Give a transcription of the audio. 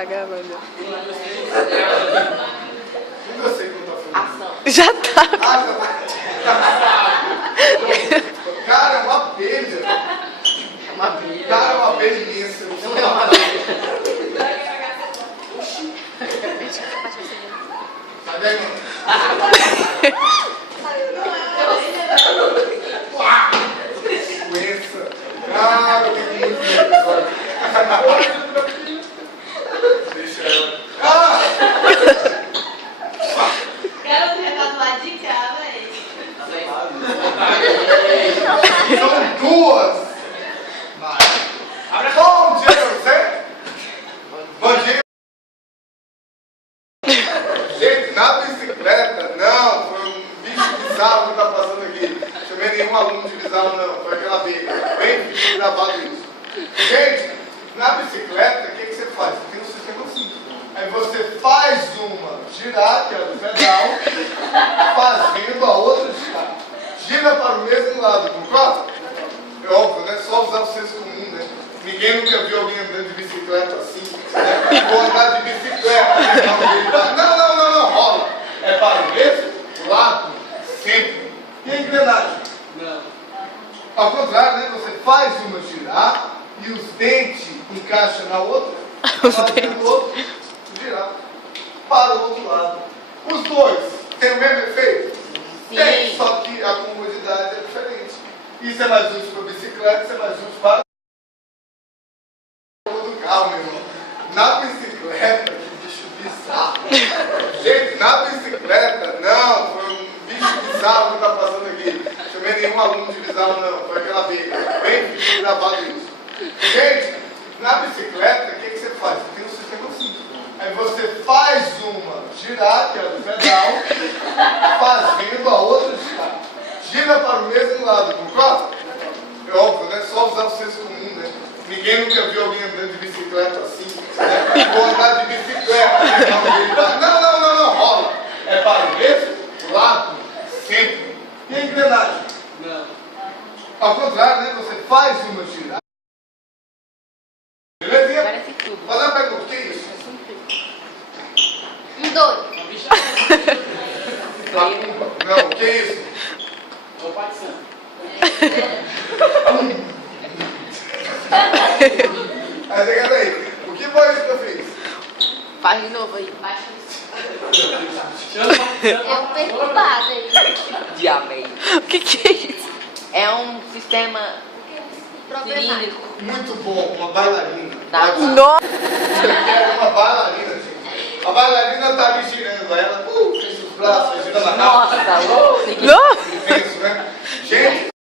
Tá gravando. Não sei quando tá falando. Já tá. Ah, já tá. Cara, é uma abelha. Uma abelha. Cara, é uma abelha imensa. Não é uma abelha. Tá vendo? Doença. Cara, eu tenho muito episódio. Deixa ela. Ah! Garoto já tá do lado de cá, velho. São duas. Bom dia pra você. Bom dia. Gente, na bicicleta, não, foi um bicho bizarro que tá passando aqui. Chamei nenhum aluno de bizarro, não. Foi aquela abelha. Bem gravado isso. Gente, na bicicleta, o que você faz? Você tem um sistema assim. Aí você faz uma girar, que é do pedal, fazendo a outra girar. Gira para o mesmo lado, concorda? É óbvio, né? Só usar o senso comum, né? Ninguém nunca viu alguém andando de bicicleta assim, né? Vou andar de bicicleta. Não, rola. É para o mesmo lado, sempre. E a engrenagem? Não. Ao contrário, né? Você faz uma girar e os dentes encaixam na outra, fazendo o outro girar para o outro lado. Os dois têm o mesmo efeito? Sim. Tem, só que a comodidade é diferente. Isso é mais útil para a bicicleta, isso é mais útil para do carro, meu irmão. Na bicicleta, que bicho bizarro. Gente, na bicicleta, não, foi um bicho bizarro que tá passando aqui. Chamei nenhum aluno de bizarro, não. Foi aquela abelha. Bem gravado isso. Gente, na bicicleta, o que você faz? Você tem um sistema assim. Aí você faz uma girar, que é do pedal, fazendo a outra girar. Gira para o mesmo lado, concorda? É óbvio, né? Só usar o senso comum, né? Ninguém nunca viu alguém andando de bicicleta assim, né? Vou andar de bicicleta. Não, rola. É para o mesmo lado, sempre. E a engrenagem? Não. Ao contrário, né? Você faz uma girar. Belezinha? Parece tudo. Fazer uma pergunta, o que é isso? Um doido. Macumba. Não, o que é isso? É o pai de santo. Aí você quer aí. O que foi isso que eu fiz? Faz de novo aí. É um perturbado aí. Diamei. O que é isso? É um sistema cilíndrico. Muito bom, uma bailarina. Tá. Nossa! Eu quero uma bailarina, gente. A bailarina tá me girando, aí ela fecha os braços, gira na Nossa, louco. Nossa!